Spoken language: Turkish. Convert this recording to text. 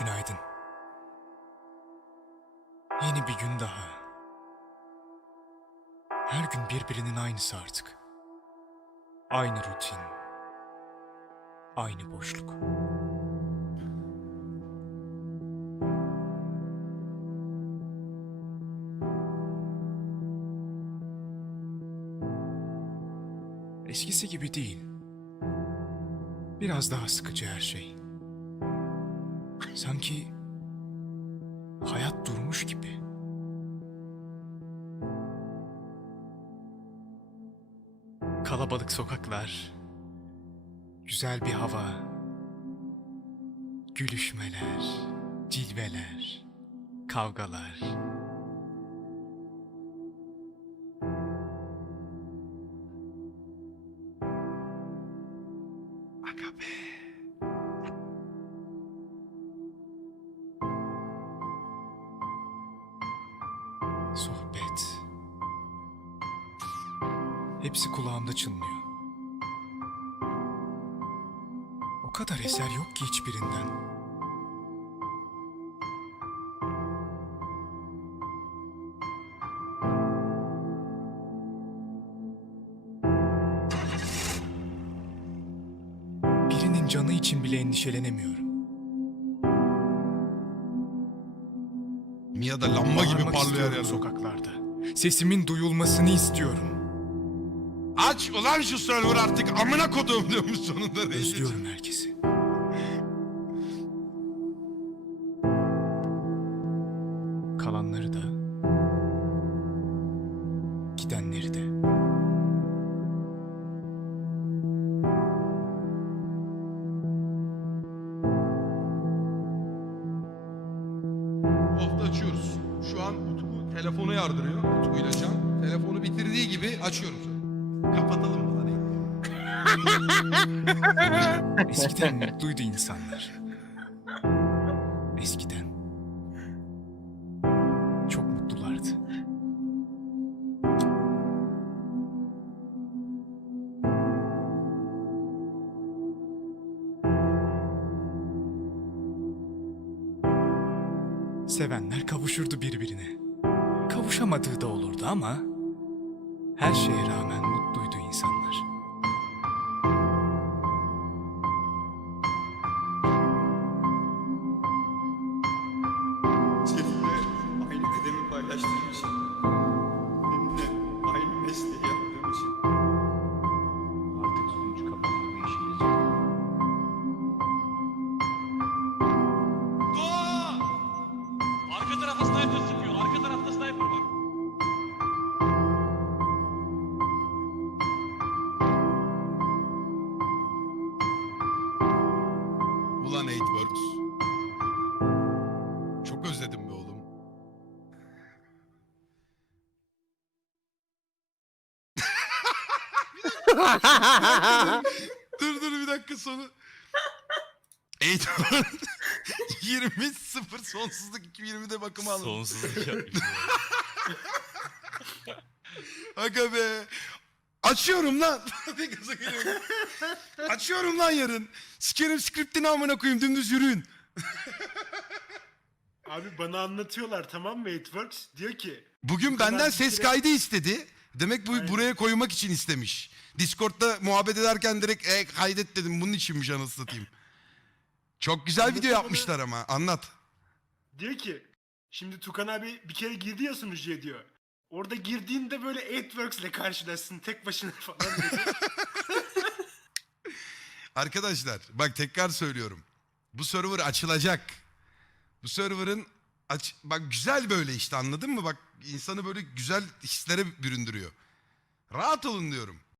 Günaydın. Yeni bir gün daha. Her gün birbirinin aynısı artık. Aynı rutin. Aynı boşluk. Eskisi gibi değil. Biraz daha sıkıcı her şey. Sanki hayat durmuş gibi. Kalabalık sokaklar, güzel bir hava, gülüşmeler, cilveler, kavgalar. Aga Sohbet. Hepsi kulağımda çınlıyor. O kadar eser yok ki hiçbirinden. Birinin canı için bile endişelenemiyorum. Mia da lamba gibi Bağırmak parlıyor istiyorum sokaklarda. Sesimin duyulmasını istiyorum. Aç ulan şu server artık amına kodum diyormuş sonunda. Özlüyorum herkesi. Kalanları da, gidenleri de. Hafta açıyoruz. Şu an Utku telefonu yardırıyor. Utku ile Can. Telefonu bitirdiği gibi açıyorum. Kapatalım mı lan? Eskiden mutluydu insanlar. Eskiden. Sevenler kavuşurdu birbirine. Kavuşamadığı da olurdu ama her şeye rağmen dur dur bir dakika sonu. 8 20 0 sonsuzluk 2020'de bakıma alın. Sonsuzluk yapmış. Aga be. Açıyorum lan. Bir gaza geliyorum. Açıyorum lan yarın. Sikerim skriptini amına koyayım dümdüz yürüyün. Abi bana anlatıyorlar tamam mı It Works? Diyor ki Bugün benden ses kaydı istedi. Demek bu Aynen. buraya koymak için istemiş. Discord'da muhabbet ederken direkt e, kaydet dedim. Bunun içinmiş anasını satayım. Çok güzel video Anlatsana yapmışlar ama. Anlat. diyor ki şimdi Tukan abi bir kere girdi ya sunucuya diyor. Orada girdiğinde böyle It Works ile karşılaşsın tek başına falan dedi. Arkadaşlar bak tekrar söylüyorum. Bu server açılacak. Bu server'ın aç bak güzel böyle işte anladın mı? Bak insanı böyle güzel hislere büründürüyor. Rahat olun diyorum.